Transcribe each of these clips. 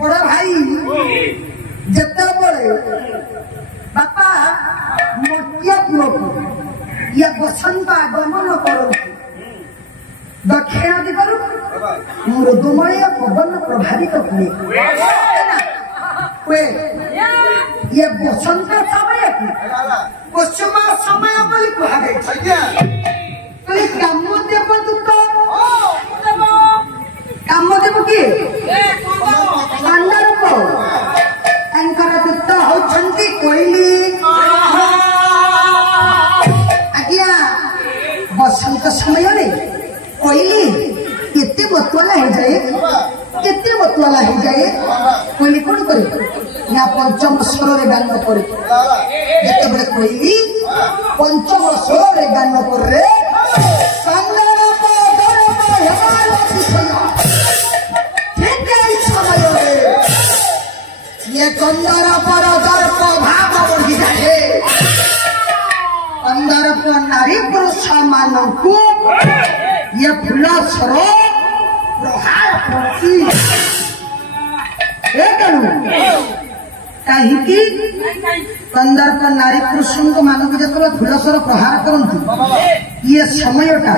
बड़ भाई जिते बड़े बापा मोटिया कूल ये बसंत आगमन कर दक्षिण दिगरु मृदुमय पवन प्रभावित हुए ये बसंत समय पश्चिम समय बोली कह कामदेव दूत कामदेव किए पांडव दूत होती कोईली आज्ञा बसंत समय कोईली केते बतुआला हो जाए केते बतुआला हो जाए कोईली कौन करे ना पंचम स्वर रे गान करे जेते बड़े कोईली पंचम स्वर रे गान करे संगरा को दर को हिमालय किसना ठीक है इस समय रे ये कंदरा पर दर्प भाव बढ़ी जाए अंदर को नारी पुरुष मानव ये फुला सरो प्रहार करती कहीं कंदर पर नारी पुरुष मानव जो फुलसर प्रहार करती ये समयटा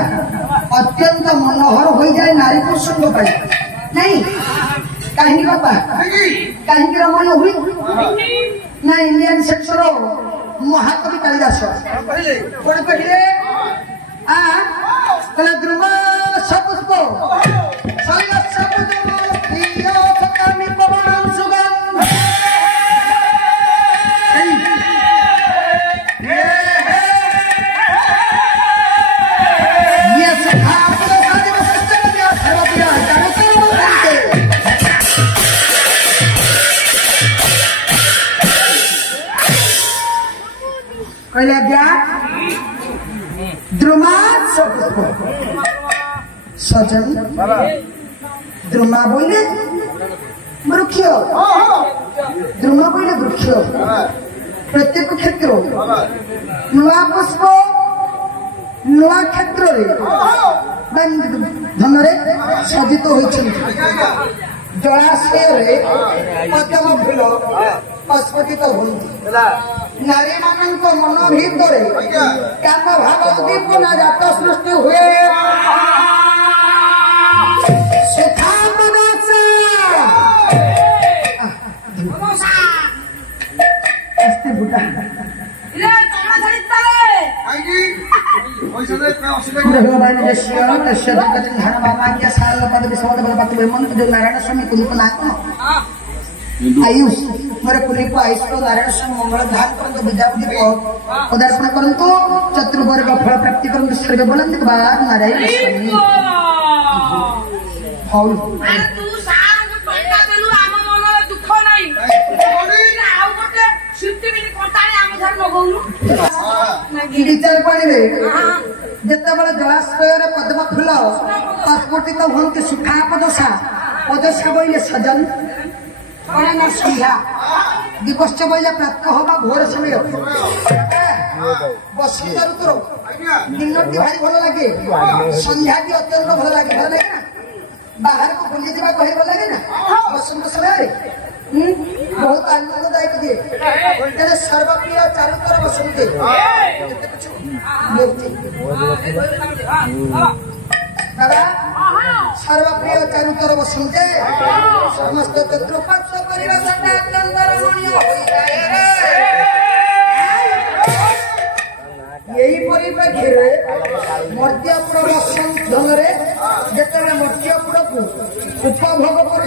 अत्यंत मनोहर हो जाए नारी पुरुष नहीं कहीं बापा कहीं रमण हुई ना इंडियन सेक्टर महाकवि कालिदास कौन कहले द्रुम सपुष्प द्रुमा सजन द्रुमा बोले वृक्ष द्रुमा बोले वृक्ष प्रत्येक क्षेत्र नुआ पुष्प नुआ क्षेत्र धन सजित होती जलाशय पद्म फूल प्रस्फुटित होती नारी मान मन भितर काम भाव उद्दीपना जात सृष्टि हुए नारायण स्वामी आयुष मोर कुली को आयुष नारायण स्वामी मंगल धान करंतु विद्यापति पदार्पण करंतु चतुर्वर्ग फल प्राप्ति करंतु सर्व बुलंद बार नारायण स्वामी हौल तू सार को पैसा देलु आम मन दुख नाही आ गोटे सिटी मिनी कोटाणी आम घर लगौनु विचार पानी रे जत्ता बड़ा जलाशय रे पद्म फूल अस्फुटित होंति सुखा पदसा बोले सजन ना संध्या दिवस बोले प्रातः हवा भोर समय बसंत ऋतु दिन टी भारी भल लगे संध्या टी अत्यंत भल लगे भल लगे ना बाहर को बुली जा कह भल लगे ना बसंत समय बहुत आनंददायक दिए तेरे सर्वप्रिय चारुतर बसंत दादा सर्वप्रिय चारुतर बसंते समस्त चतुर्पार्श्व यही परिप्रेक्षी मर्त्यापुर बसंत धन जिते मर्त्यापुर को उपभोग कर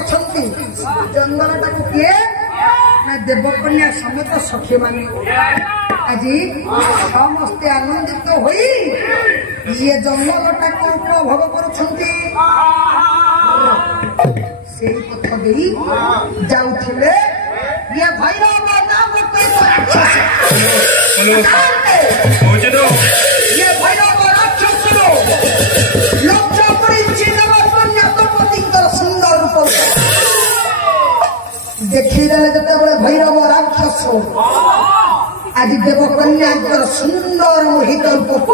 जंगल टाक किए देवकन्या समेत सखी मान आज समस्ते आनंदित हो ये जंगल टाक उपभोग कर पथ दे जाऊे ये भैरव नाम ये भैरव राक्षस सुंदर रूप देखी बड़े भैरव राक्षस आज देवकन्या सुंदर मोहित रूप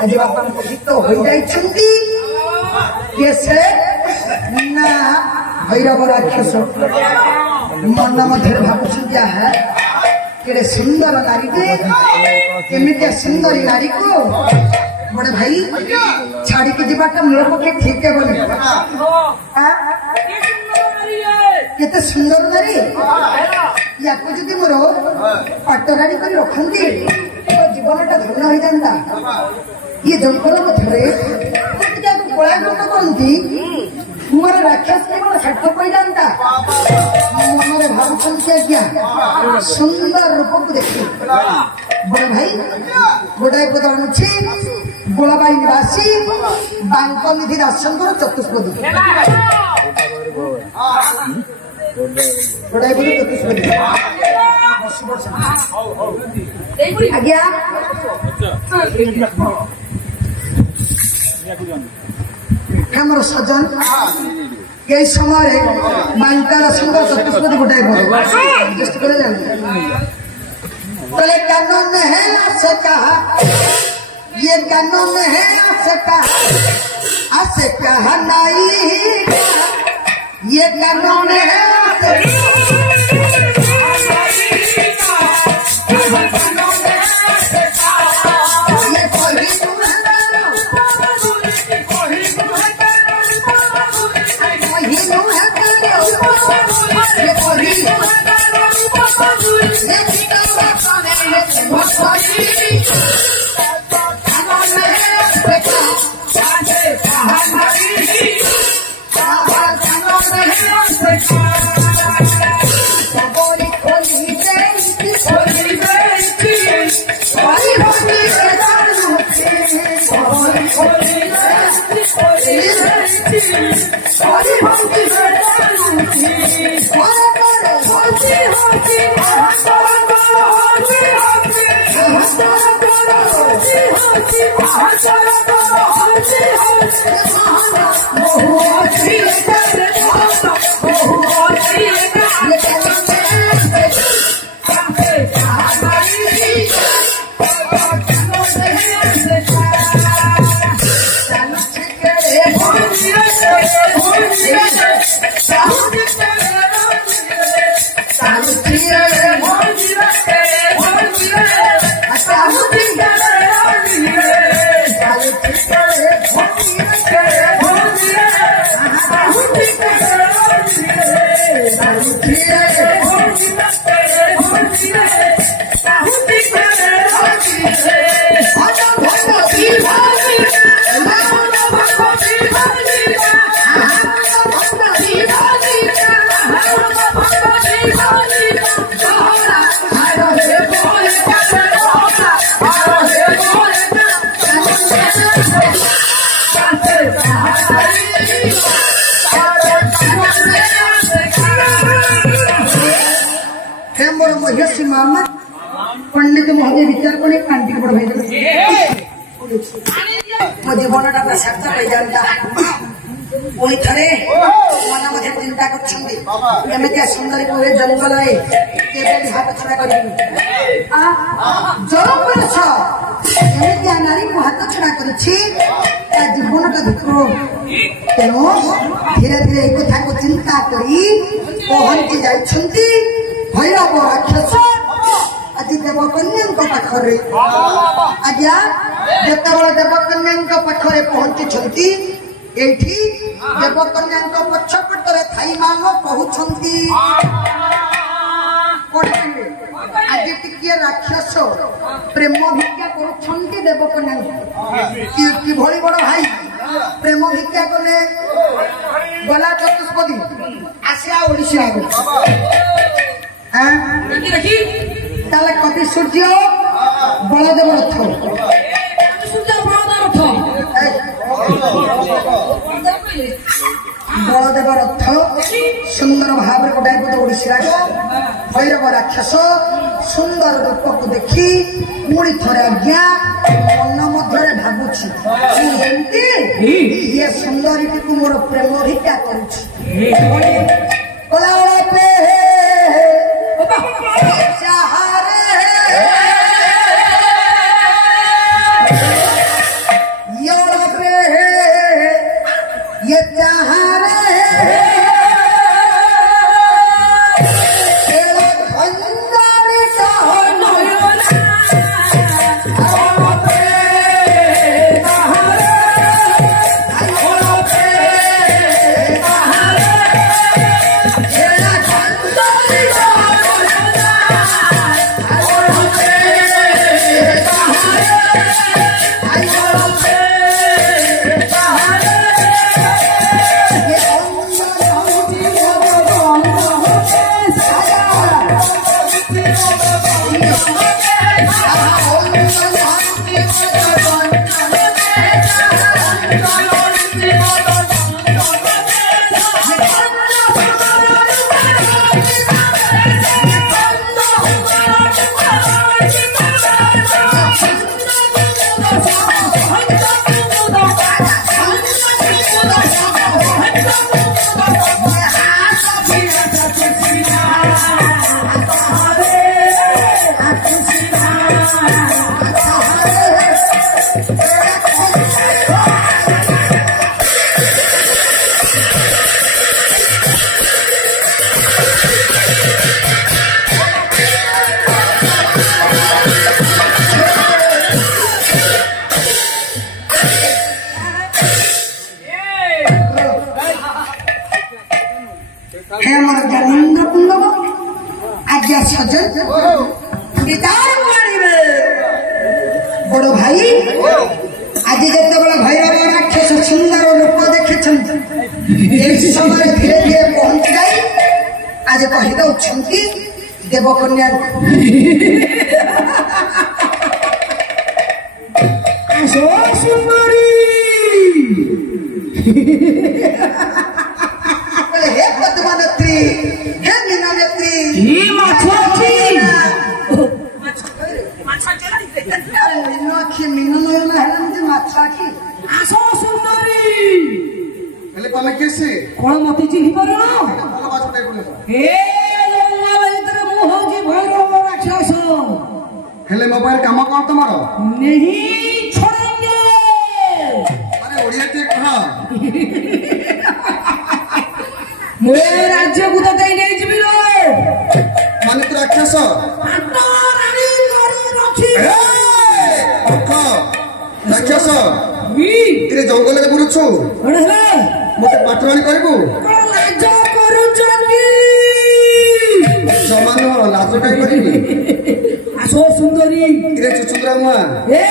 आज बापा मोहित हो जाए ना भैरव राक्षस मन मध्य भावुं है केड़े सुंदर नारी एमती सुंदरी नारी को बड़े भाई छाड़ी के जीवाटा मोर पक्षे ठीक है बोले केते सुंदर नारी या जी मोर पटगाड़ी कर रखती जीवनटा धन्य हो जाता ये जंगल मध्य कलाकृत करती मोर राक्षस केवल षठ पड़ जाता मन भावुं आज्ञा सुंदर रूप को देखी बड़ भाई गोटाए पद अनुच्छे गोलाबाई निवासी बांक निधि दासंकर चतुष्पदी गोटाए पद चतुष्पदी आज्ञा हमर सजन ये समय बांका सुंदर चतुष्पदी गोटाए पद बोले कानून है आपसे कहा ये कानून है आपसे कहा नहीं ये कानून है पंडित महोदय विचार को कांटी पड़ भाई मो जीवनटा प्रसाद हो जाता वही थे मन मध्य चिंता करमती सुंदरी पुरे जंगल हाथ छड़ा कर नारी को हाथ छड़ा कर जीवनटा दुख तेणु धीरे धीरे एक कथा को चिंता करी पहुंची जाइछंती भैरव राक्षस आज देवकन्या पाखरे आज्ञा जिते देवकन्या पाखरे पहुंची एठी देवकन्या पछपटरे थाई मान कहउछंती आज टिके राक्षस प्रेम भिक्षा करुछंती देवकन्या कि भली बड़ भाई प्रेम भिक्षा कले गला चतुष्पदी आसिया ओडिशा ताले कवि सूर्य बलदेव रथ बलदेव रथ सुंदर भाव गोटाए पद ओडिशा भैरव राक्षस सुंदर रूप को देखी पुणी थरे आज्ञा मन मध्य भावुची ये सुंदरी को मोर प्रेम भिक्षा करुछि आज्ञा सजन बड़ भाई आज जिते बड़ा भैरव राक्षस सुंदर रूप देखे समय धीरे धीरे पहुंच गई आज कही दौरान देवकन्या हे पद्मावती हे मीनावती कौन मत चिन्ह पार राक्षस मोबाइल कम कौन तुम नहीं छोड़ेंगे मुझे राज्य को तो कहीं नहीं जीविल माने तू राक्षस राक्षस तेरे जंगल में बुलुछु मत पाटवाणी करू समान लाज कहीं करी आसो सुंदरी तेरे चुचुंद्रा मुआ ए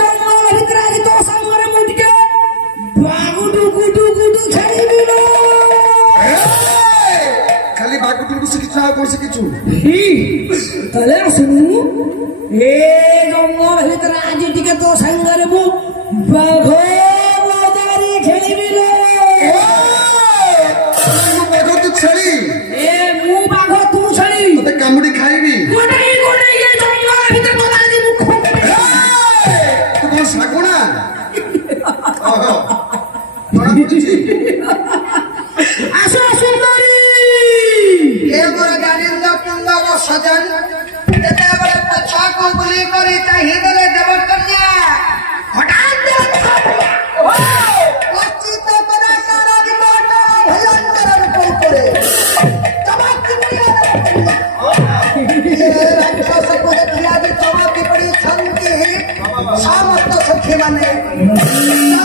जंगल भीतर आज तो सामने मुंडके बागुडू गुडू गुडू छाड़ी बिलो खाली बागुडू सिकिछु आ कोन सिकिछु तले सुनु ए जंगल भीतर आज टिके तो संगरे मु बाघो बाजारी खेली बिलो बाघ तू छेली ए मु बाघ तू छेली मते कामुडी खाइबी कोडे ये जंगल भीतर तो आज मुख तू कोन सागुणा ओहो तोरा बुझी आसो सुंदरी हे मोर गानिंद पुंगव सजन जेते बड़े पछा को बुली करी चाहि गले देवकन्या हटात दे पश्चित पदाकार विकट भयंकर रूप करे चमक दिया राक्षस को देखिया भी चमक पड़ी छंती समस्त सखी माने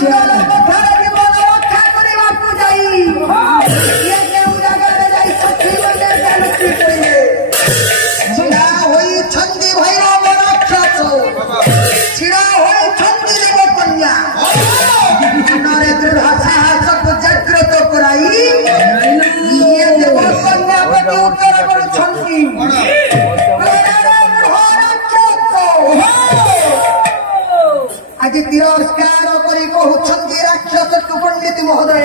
जंगल पथर जीवन रक्षा करिवा को जाई ये केउ जगह जाई सखी माने जालती करिवे छिड़ा होई छंदी भैरव राक्षस छिड़ा होई छंदी देवकन्या नरे दृढ़ साहस को जागृत कराई ये देवकन्या प्रति उत्तर करू छंदी आज तिरस्कार करी कहते राक्षस को पंडित महोदय